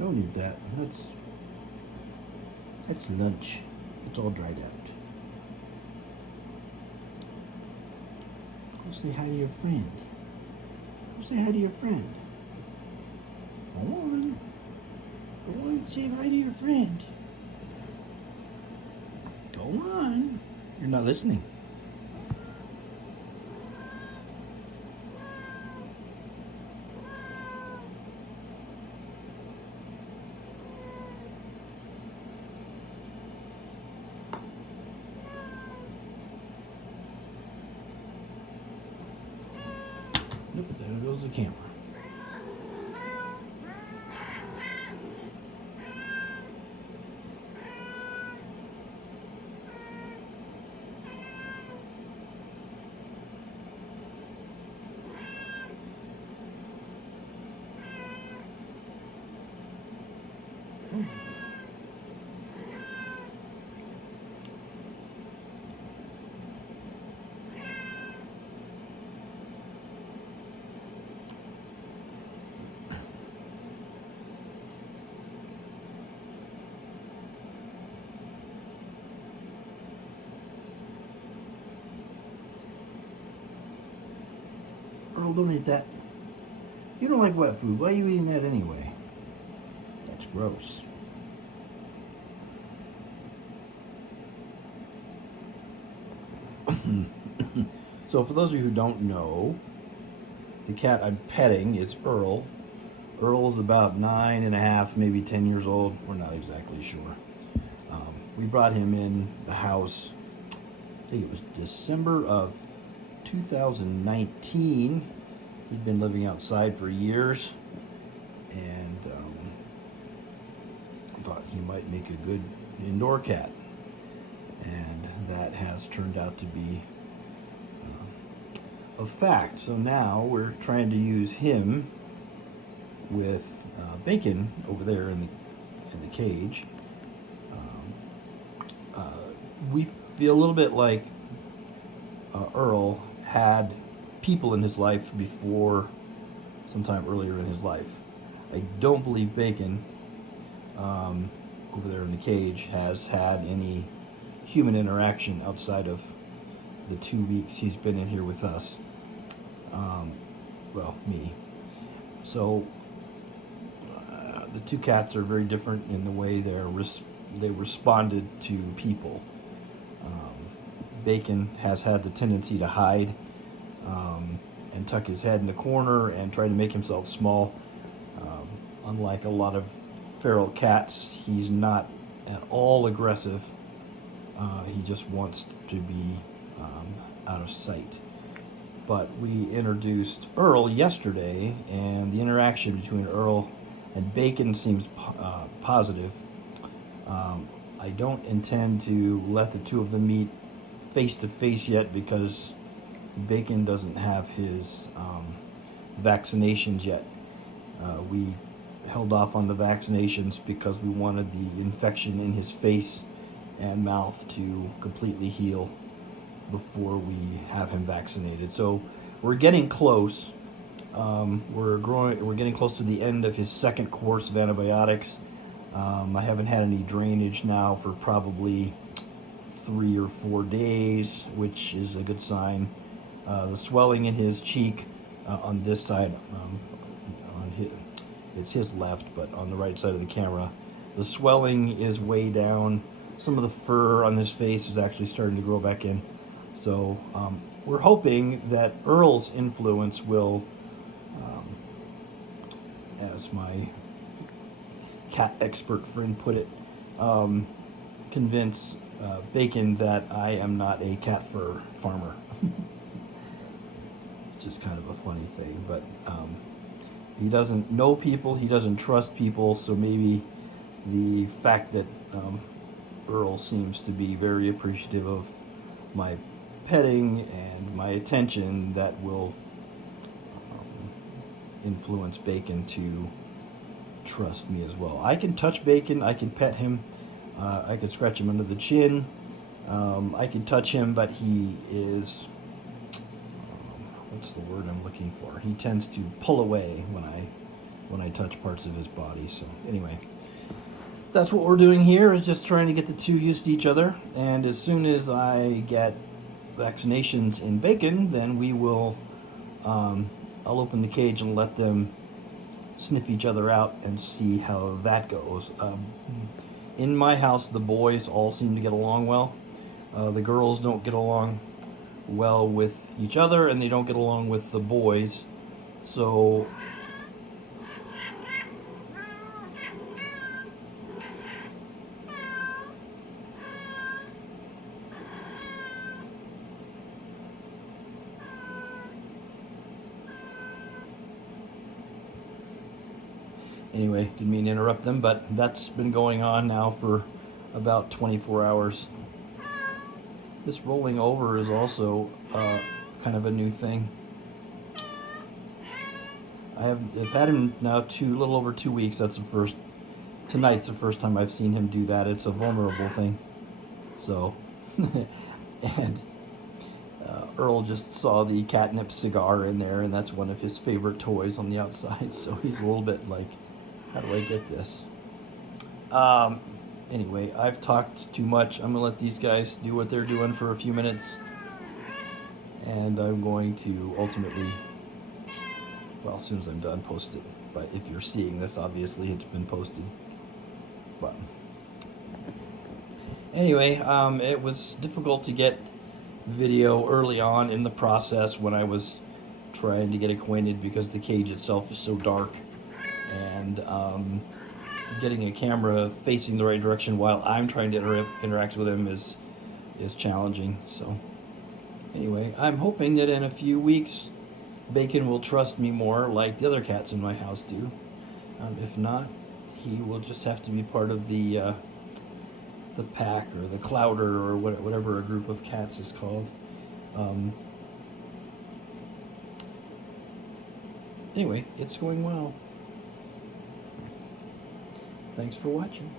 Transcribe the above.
Don't eat that. That's lunch. It's all dried out. Go say hi to your friend. Go say hi to your friend. Go on. Go on and say hi to your friend. Go on. You're not listening. Nope, there goes the camera. Earl, don't eat that. You don't like wet food. Why are you eating that anyway? That's gross. So for those of you who don't know, the cat I'm petting is Earl. Earl's about 9.5, maybe 10 years old. We're not exactly sure. We brought him in the house, I think it was December of 2019. He'd been living outside for years, and thought he might make a good indoor cat. And that has turned out to be a fact. So now we're trying to use him with Bacon over there in the cage. We feel a little bit like Earl had people in his life before, sometime earlier in his life. I don't believe Bacon over there in the cage has had any human interaction outside of the 2 weeks he's been in here with us. Well, me. So the two cats are very different in the way they responded to people. Bacon has had the tendency to hide and tuck his head in the corner and try to make himself small. Unlike a lot of feral cats, he's not at all aggressive. He just wants to be out of sight. But we introduced Earl yesterday, and the interaction between Earl and Bacon seems positive. I don't intend to let the two of them meet face to face yet because Bacon doesn't have his vaccinations yet. We held off on the vaccinations because we wanted the infection in his face and mouth to completely heal before we have him vaccinated. So we're getting close. We're getting close to the end of his second course of antibiotics. I haven't had any drainage now for probably 3 or 4 days, which is a good sign. The swelling in his cheek on this side, it's his left, but on the right side of the camera, the swelling is way down. Some of the fur on his face is actually starting to grow back in. So we're hoping that Earl's influence will, as my cat expert friend put it, convince Bacon that I am not a cat fur farmer. It's just kind of a funny thing, but he doesn't know people, he doesn't trust people, so maybe the fact that Earl seems to be very appreciative of my petting and my attention, that will influence Bacon to trust me as well. I can touch Bacon, I can pet him, I can scratch him under the chin, I can touch him, but he is, what's the word I'm looking for? He tends to pull away when I when I touch parts of his body. So anyway, that's what we're doing here, is just trying to get the two used to each other. And as soon as I get vaccinations in Bacon, then we will, I'll open the cage and let them sniff each other out and see how that goes. In my house, the boys all seem to get along well. The girls don't get along well with each other, and they don't get along with the boys. So anyway, didn't mean to interrupt them, but that's been going on now for about 24 hours. This rolling over is also kind of a new thing. I've had him now little over 2 weeks. Tonight's the first time I've seen him do that. It's a vulnerable thing. So, and Earl just saw the catnip cigar in there, and that's one of his favorite toys on the outside. So he's a little bit like, how do I get this? Anyway, I've talked too much. I'm going to let these guys do what they're doing for a few minutes. And I'm going to ultimately, well, as soon as I'm done, post it. But if you're seeing this, obviously it's been posted. But anyway, it was difficult to get video early on in the process when I was trying to get acquainted, because the cage itself is so dark. And getting a camera facing the right direction while I'm trying to interact with him is challenging. So anyway, I'm hoping that in a few weeks Bacon will trust me more like the other cats in my house do. If not, he will just have to be part of the pack, or the clouder, or whatever a group of cats is called. Anyway, it's going well. Thanks for watching.